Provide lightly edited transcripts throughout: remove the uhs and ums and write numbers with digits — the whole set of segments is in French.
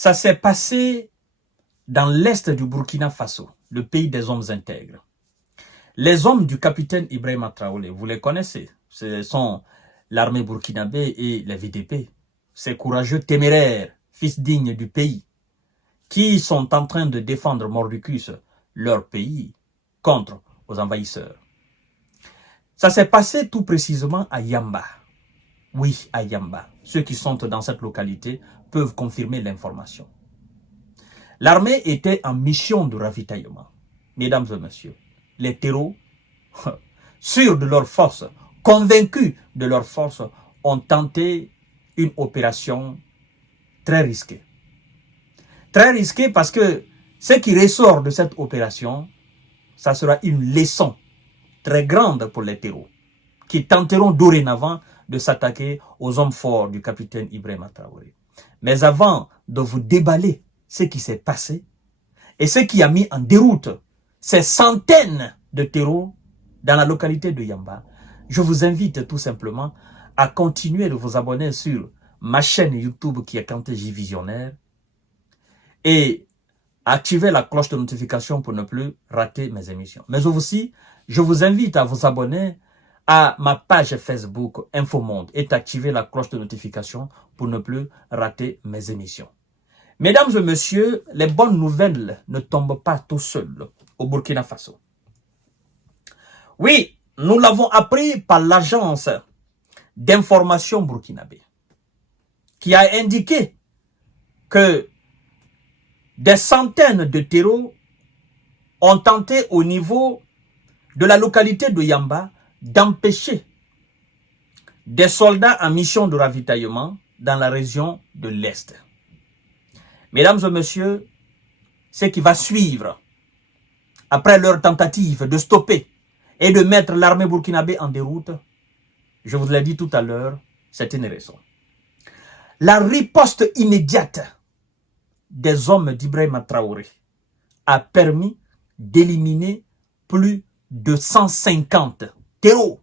Ça s'est passé dans l'est du Burkina Faso, le pays des hommes intègres. Les hommes du capitaine Ibrahima Traoré, vous les connaissez. Ce sont l'armée burkinabé et les VDP. Ces courageux téméraires, fils dignes du pays, qui sont en train de défendre mordicus leur pays contre aux envahisseurs. Ça s'est passé tout précisément à Yamba. Oui, à Yamba. Ceux qui sont dans cette localité peuvent confirmer l'information. L'armée était en mission de ravitaillement. Mesdames et messieurs, les terreaux, sûrs de leur force, convaincus de leur force, ont tenté une opération très risquée. Très risquée parce que ce qui ressort de cette opération, ça sera une leçon très grande pour les terreaux, qui tenteront dorénavant de s'attaquer aux hommes forts du capitaine Ibrahima Traoré. Mais avant de vous déballer ce qui s'est passé et ce qui a mis en déroute ces centaines de terreaux dans la localité de Yamba, je vous invite tout simplement à continuer de vous abonner sur ma chaîne YouTube qui est Kanté J Visionnaire et activer la cloche de notification pour ne plus rater mes émissions. Mais aussi, je vous invite à vous abonner à ma page Facebook Infomonde et d'activer la cloche de notification pour ne plus rater mes émissions. Mesdames et messieurs, les bonnes nouvelles ne tombent pas tout seules au Burkina Faso. Oui, nous l'avons appris par l'agence d'information burkinabé qui a indiqué que des centaines de terreaux ont tenté au niveau de la localité de Yamba d'empêcher des soldats en mission de ravitaillement dans la région de l'Est. Mesdames et messieurs, ce qui va suivre après leur tentative de stopper et de mettre l'armée burkinabé en déroute, je vous l'ai dit tout à l'heure, c'est une raison. La riposte immédiate des hommes d'Ibrahima Traoré a permis d'éliminer plus de 150 terreaux.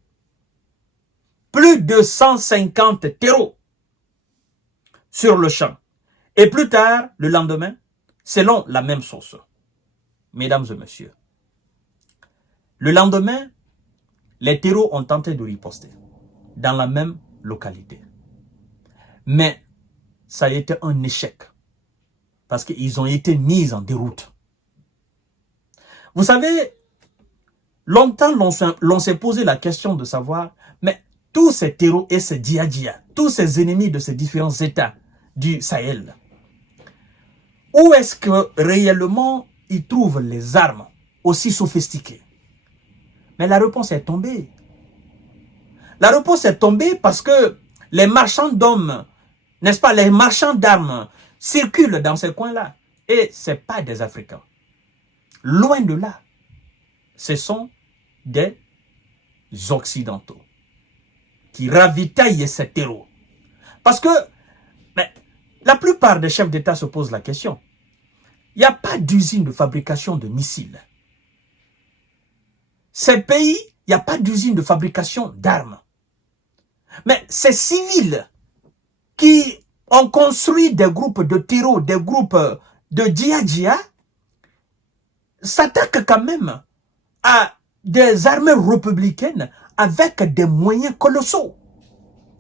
Plus de 150 terreaux sur le champ. Et plus tard, le lendemain, selon la même source, mesdames et messieurs, le lendemain, les terreaux ont tenté de riposter dans la même localité. Mais ça a été un échec parce qu'ils ont été mis en déroute. Vous savez, longtemps, l'on s'est posé la question de savoir, mais tous ces terreaux et ces djihadistes, tous ces ennemis de ces différents États du Sahel, où est-ce que réellement ils trouvent les armes aussi sophistiquées? Mais la réponse est tombée. La réponse est tombée parce que les marchands d'hommes, n'est-ce pas, les marchands d'armes circulent dans ces coins-là. Et ce n'est pas des Africains. Loin de là. Ce sont des Occidentaux qui ravitaillent ces terreaux. Parce que mais, la plupart des chefs d'État se posent la question. Il n'y a pas d'usine de fabrication de missiles. Ces pays, il n'y a pas d'usine de fabrication d'armes. Mais ces civils qui ont construit des groupes de terreaux, des groupes de djihadistes, s'attaquent quand même à des armées républicaines avec des moyens colossaux.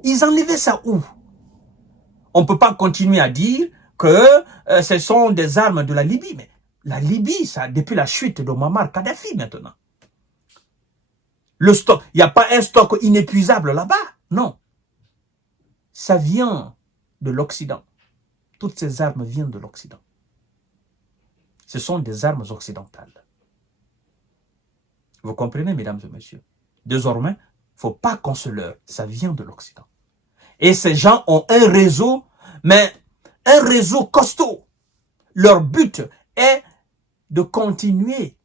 Ils enlevaient ça où? On ne peut pas continuer à dire que ce sont des armes de la Libye. Mais la Libye, ça, depuis la chute de Muammar Kadhafi maintenant. Le stock, il n'y a pas un stock inépuisable là-bas. Non. Ça vient de l'Occident. Toutes ces armes viennent de l'Occident. Ce sont des armes occidentales. Vous comprenez, mesdames et messieurs? Désormais, il ne faut pas qu'on se leurre. Ça vient de l'Occident. Et ces gens ont un réseau, mais un réseau costaud. Leur but est de continuer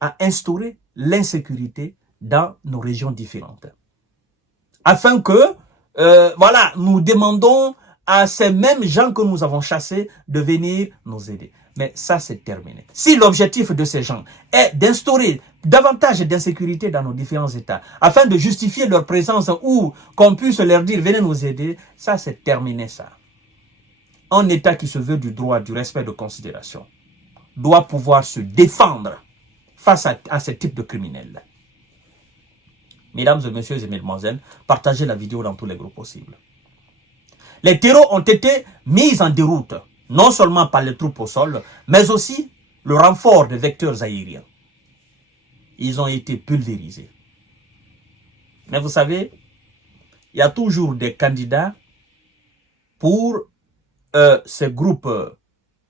à instaurer l'insécurité dans nos régions différentes. Afin que, voilà, nous demandons à ces mêmes gens que nous avons chassés de venir nous aider. Mais ça, c'est terminé. Si l'objectif de ces gens est d'instaurer davantage d'insécurité dans nos différents États, afin de justifier leur présence ou qu'on puisse leur dire, venez nous aider, ça, c'est terminé, ça. un État qui se veut du droit, du respect, de considération, doit pouvoir se défendre face à ce type de criminels. Mesdames et messieurs et mesdemoiselles, partagez la vidéo dans tous les groupes possibles. Les terreaux ont été mis en déroute, non seulement par les troupes au sol, mais aussi le renfort de vecteurs aériens. Ils ont été pulvérisés. Mais vous savez, il y a toujours des candidats pour ces groupes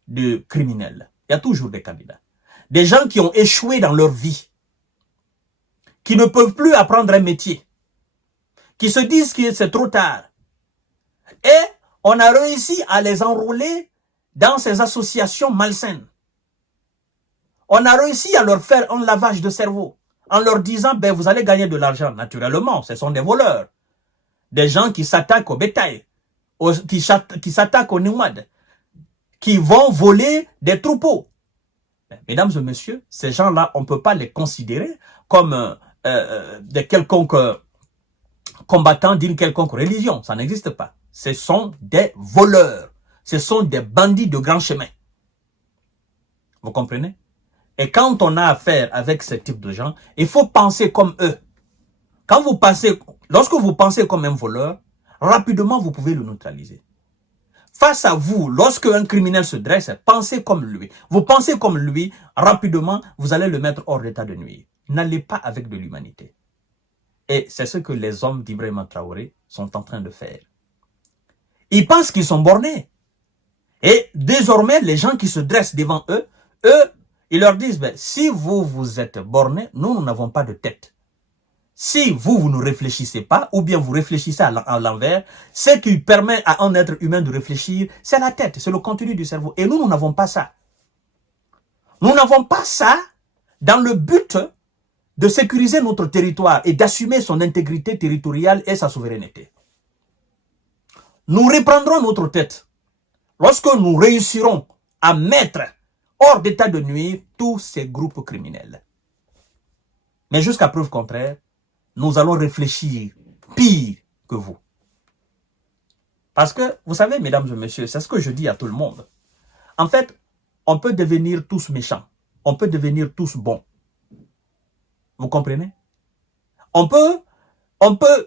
de criminels. Il y a toujours des candidats. Des gens qui ont échoué dans leur vie, qui ne peuvent plus apprendre un métier, qui se disent que c'est trop tard. Et on a réussi à les enrôler dans ces associations malsaines. On a réussi à leur faire un lavage de cerveau en leur disant, ben, vous allez gagner de l'argent. Naturellement, ce sont des voleurs. Des gens qui s'attaquent au bétail, qui s'attaquent aux nomades, qui vont voler des troupeaux. Mesdames et messieurs, ces gens-là, on ne peut pas les considérer comme des quelconques combattants d'une quelconque religion. Ça n'existe pas. Ce sont des voleurs. Ce sont des bandits de grand chemin. Vous comprenez? Et quand on a affaire avec ce type de gens, il faut penser comme eux. Lorsque vous pensez comme un voleur, rapidement vous pouvez le neutraliser. Face à vous, lorsque un criminel se dresse, pensez comme lui. Vous pensez comme lui, rapidement, vous allez le mettre hors d'état de nuire. N'allez pas avec de l'humanité. Et c'est ce que les hommes d'Ibrahima Traoré sont en train de faire. Ils pensent qu'ils sont bornés. Et désormais, les gens qui se dressent devant eux, ils leur disent, ben, si vous êtes bornés, nous n'avons pas de tête. Si vous ne réfléchissez pas, ou bien vous réfléchissez à l'envers, ce qui permet à un être humain de réfléchir, c'est la tête, c'est le contenu du cerveau. Et nous n'avons pas ça. Nous n'avons pas ça dans le but de sécuriser notre territoire et d'assumer son intégrité territoriale et sa souveraineté. Nous reprendrons notre tête lorsque nous réussirons à mettre hors d'état de nuire tous ces groupes criminels. Mais jusqu'à preuve contraire, nous allons réfléchir pire que vous. Parce que, vous savez, mesdames et messieurs, c'est ce que je dis à tout le monde. En fait, on peut devenir tous méchants. On peut devenir tous bons. Vous comprenez? On peut,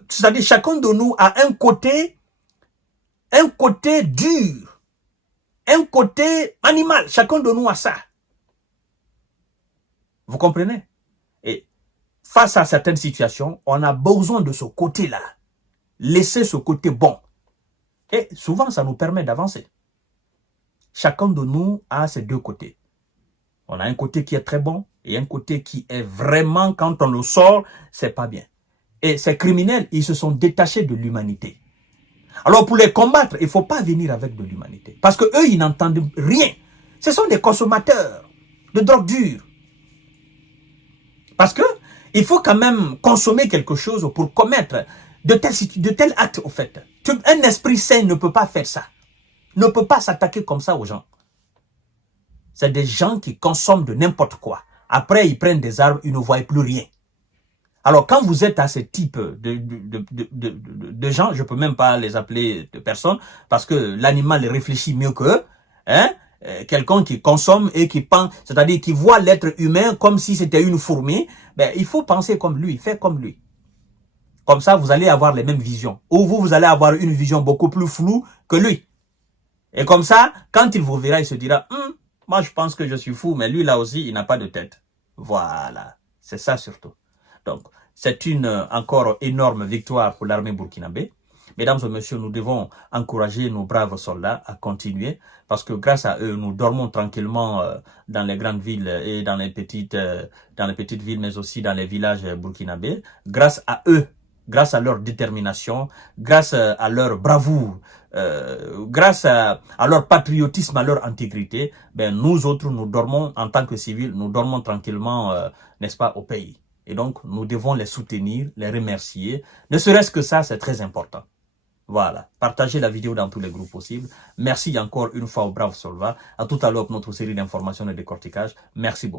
c'est-à-dire chacun de nous a un côté dur, un côté animal. Chacun de nous a ça. Vous comprenez? Et face à certaines situations, on a besoin de ce côté-là. Laisser ce côté bon. Et souvent, ça nous permet d'avancer. Chacun de nous a ces deux côtés. On a un côté qui est très bon et un côté qui est vraiment, quand on le sort, c'est pas bien. Et ces criminels, ils se sont détachés de l'humanité. Alors pour les combattre, il ne faut pas venir avec de l'humanité. Parce qu'eux, ils n'entendent rien. Ce sont des consommateurs de drogue dure. Parce que il faut quand même consommer quelque chose pour commettre de tels actes, au fait. Un esprit sain ne peut pas faire ça. Ne peut pas s'attaquer comme ça aux gens. C'est des gens qui consomment de n'importe quoi. Après, ils prennent des armes, ils ne voient plus rien. Alors, quand vous êtes à ce type de gens, je ne peux même pas les appeler de personnes, parce que l'animal réfléchit mieux qu'eux, hein? Quelqu'un qui consomme et qui pense, c'est-à-dire qui voit l'être humain comme si c'était une fourmi, ben, il faut penser comme lui, faire comme lui. Comme ça, vous allez avoir les mêmes visions. Ou vous allez avoir une vision beaucoup plus floue que lui. Et comme ça, quand il vous verra, il se dira, moi je pense que je suis fou, mais lui là aussi, il n'a pas de tête. Voilà, c'est ça surtout. Donc, c'est une encore énorme victoire pour l'armée burkinabé. Mesdames et messieurs, nous devons encourager nos braves soldats à continuer parce que grâce à eux, nous dormons tranquillement dans les grandes villes et dans les petites villes, mais aussi dans les villages burkinabés. Grâce à eux, grâce à leur détermination, grâce à leur bravoure, grâce à leur patriotisme, à leur intégrité, ben nous autres, nous dormons en tant que civils, nous dormons tranquillement, n'est-ce pas, au pays. Et donc, nous devons les soutenir, les remercier. Ne serait-ce que ça, c'est très important. Voilà. Partagez la vidéo dans tous les groupes possibles. Merci encore une fois aux braves soldats. À tout à l'heure pour notre série d'informations et de décortiquage. Merci beaucoup.